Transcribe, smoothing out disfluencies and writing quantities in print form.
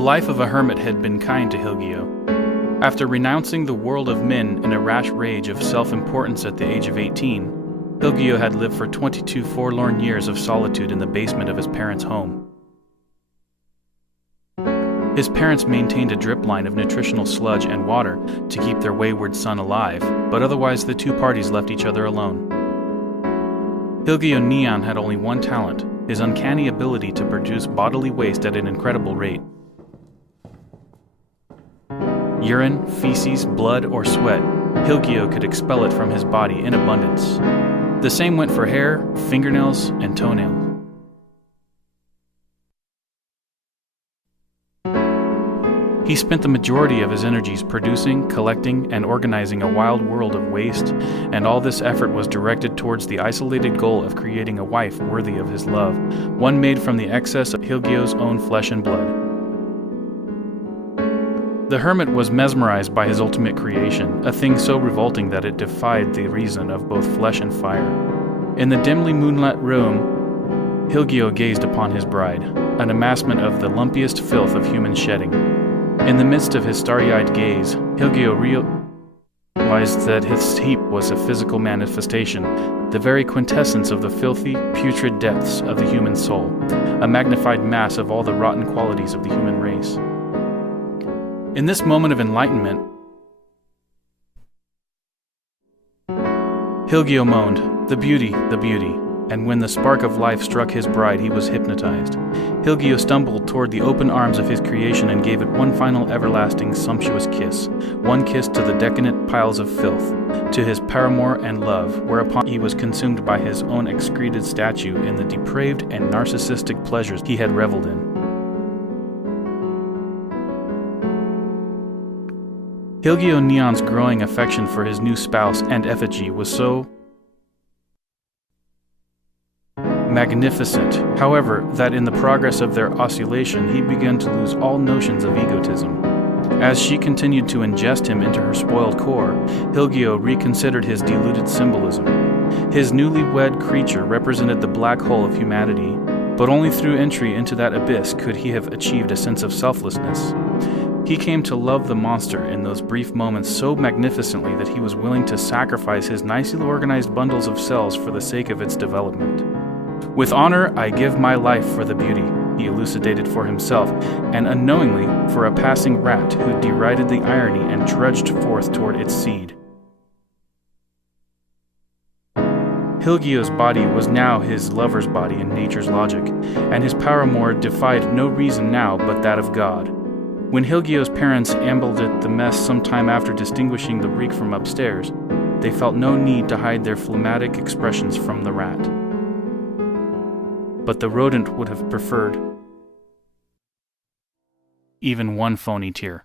The life of a hermit had been kind to Hilgio. After renouncing the world of men in a rash rage of self-importance at the age of 18, Hilgio had lived for 22 forlorn years of solitude in the basement of his parents' home. His parents maintained a drip line of nutritional sludge and water to keep their wayward son alive, but otherwise the two parties left each other alone. Hilgio Neon had only one talent, his uncanny ability to produce bodily waste at an incredible rate. Urine, feces, blood, or sweat, Hilgio could expel it from his body in abundance. The same went for hair, fingernails, and toenails. He spent the majority of his energies producing, collecting, and organizing a wild world of waste, and all this effort was directed towards the isolated goal of creating a wife worthy of his love, one made from the excess of Hilgio's own flesh and blood. The hermit was mesmerized by his ultimate creation, a thing so revolting that it defied the reason of both flesh and fire. In the dimly moonlit room, Hilgio gazed upon his bride, an amassment of the lumpiest filth of human shedding. In the midst of his starry-eyed gaze, Hilgio realized that his heap was a physical manifestation, the very quintessence of the filthy, putrid depths of the human soul, a magnified mass of all the rotten qualities of the human race. In this moment of enlightenment, Hilgio moaned, "The beauty, the beauty," and when the spark of life struck his bride, he was hypnotized. Hilgio stumbled toward the open arms of his creation and gave it one final everlasting sumptuous kiss, one kiss to the decadent piles of filth, to his paramour and love, whereupon he was consumed by his own excreted statue in the depraved and narcissistic pleasures he had reveled in. Hilgio Neon's growing affection for his new spouse and effigy was so magnificent, however, that in the progress of their osculation he began to lose all notions of egotism. As she continued to ingest him into her spoiled core, Hilgio reconsidered his deluded symbolism. His newly-wed creature represented the black hole of humanity, but only through entry into that abyss could he have achieved a sense of selflessness. He came to love the monster in those brief moments so magnificently that he was willing to sacrifice his nicely organized bundles of cells for the sake of its development. "With honor, I give my life for the beauty," he elucidated for himself, and unknowingly for a passing rat who derided the irony and trudged forth toward its seed. Hilgio's body was now his lover's body in nature's logic, and his paramour defied no reason now but that of God. When Hilgio's parents ambled at the mess some time after distinguishing the reek from upstairs, they felt no need to hide their phlegmatic expressions from the rat. But the rodent would have preferred even one phony tear.